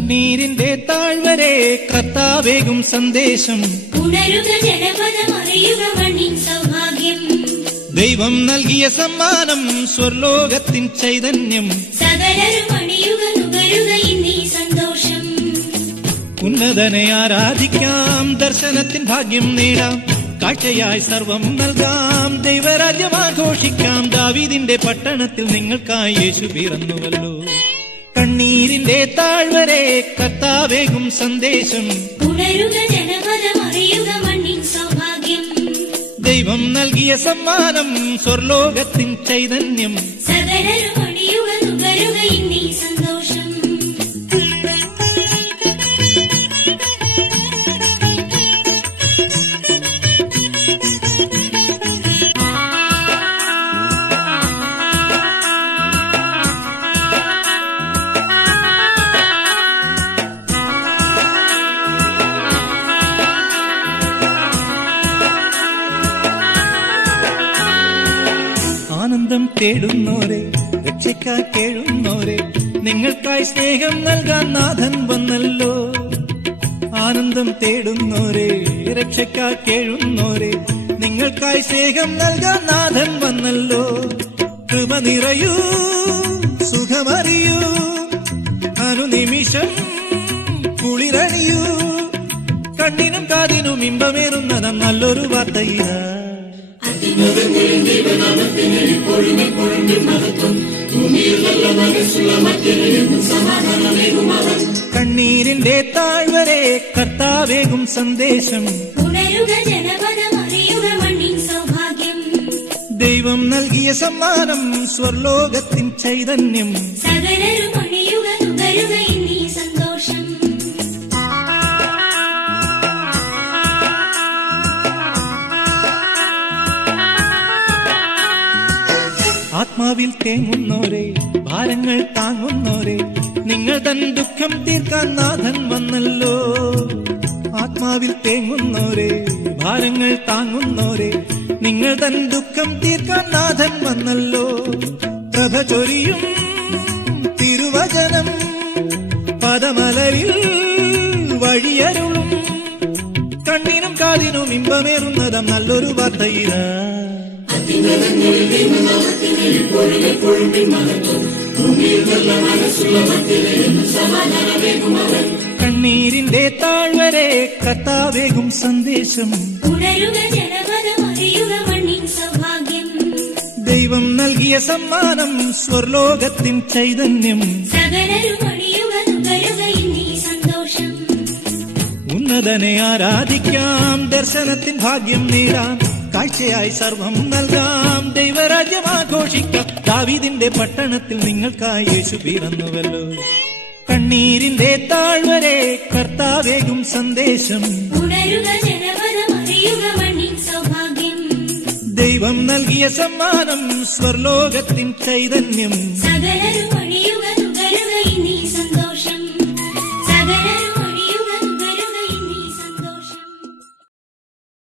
കണ്ണീരിന്റെ താഴ്വരെ കർത്താവേകും സന്ദേശം. ഉണരുക ജനപദമറിയുക മണ്ണിൻ സൗഭാഗ്യം. ദൈവം നൽകിയ സമ്മാനം സ്വർലോകത്തിൻ ചൈതന്യം. സകലരും അണിയുക നുകരുക ഇന്നീ സന്തോഷം. ഉന്നതനെ ആരാധിക്കാം, ദർശനത്തിൻ ഭാഗ്യം നേടാം, കാഴ്ചയായി സർവം നൽകാം, ദൈവരാജ്യം ആഘോഷിക്കാം. ദാവീദിന്റെ പട്ടണത്തിൽ നിങ്ങൾക്കായി യേശു പിറന്നുവല്ലോ. കണ്ണീരിന്റെ താഴ്വരെ കർത്താവേകും സന്ദേശം. ഉണരുക ജനപദമറിയുക മണ്ണിൻ സൗഭാഗ്യം. ദൈവം നൽകിയ സമ്മാനം സ്വർലോകത്തിൻ ചൈതന്യം. സകലരും അണിയുക നുകരുക ഇന്നീ സന്തോഷം. ആനന്ദം തേടുന്നോരെ, രക്ഷയ്ക്കായി കേഴുന്നോരെ, നിങ്ങൾക്കായി സ്നേഹം നൽകാൻ നാഥൻ വന്നല്ലോ. ആനന്ദം തേടുന്നോരെ, രക്ഷയ്ക്കായി കേഴുന്നോരെ, നിങ്ങൾക്കായി സ്നേഹം നൽകാൻ നാഥൻ വന്നല്ലോ. കൃപ നിറയൂ, സുഖമറിയൂ, അനുനിമിഷം കുളിരണിയൂ, കണ്ണിനും കാതിനും ഇമ്പമേറുന്നത നല്ലൊരു വാർത്തയില്ല. കണ്ണീരിന്റെ താഴ്വരെ കർത്താവേകും സന്ദേശം. ഉണരുക ജനപദമറിയുക മണ്ണിൻ സൗഭാഗ്യം. ദൈവം നൽകിയ സമ്മാനം സ്വർലോകത്തിൻ ചൈതന്യം. സകലരും അണിയുക നുകരുക ഇന്നീ സന്തോഷം. ആത്മാവിൽ തേങ്ങുന്നോരെ, ഭാരങ്ങൾ താങ്ങുന്നോരെ, നിങ്ങൾ തൻ ദുഃഖം തീർക്കാൻ നാഥൻ വന്നല്ലോ. ആത്മാവിൽ തേങ്ങുന്നോരെ, ഭാരങ്ങൾ താങ്ങുന്നോരെ, നിങ്ങൾ തൻ ദുഃഖം തീർക്കാൻ നാഥൻ വന്നല്ലോ. പ്രഭ ചൊരിയും തിരുവചനം, പദമലരിൽ വഴിയരുളും, കണ്ണിനും കാതിനും ഇമ്പമേറുന്നതും നല്ലൊരു വാർത്തയില. കണ്ണീരിന്റെ താഴ്വരെ കർത്താവേകും സന്ദേശം. ഉണരുക ജനപദമറിയുക മണ്ണിൻ സൗഭാഗ്യം. ദൈവം നൽകിയ സമ്മാനം സ്വർലോകത്തിൻ ചൈതന്യം. സകലരും അണിയുക നുകരുക ഇന്നീ സന്തോഷം. ഉന്നതനെ ആരാധിക്കാം, ദർശനത്തിൻ ഭാഗ്യം നേടാം, കാഴ്ചയായി സർവം നൽകാം, ദൈവരാജ്യം ആഘോഷിക്കാം. ദാവീദിന്റെ പട്ടണത്തിൽ നിങ്ങൾക്കായി യേശു പിറന്നുവല്ലോ. കണ്ണീരിന്റെ താഴ്വരെ കർത്താവേകും സന്ദേശം. ഉണരുക ജനപദമറിയുക മണ്ണിൻ സൗഭാഗ്യം. ദൈവം നൽകിയ സമ്മാനം സ്വർലോകത്തിൻ ചൈതന്യം. സകലരും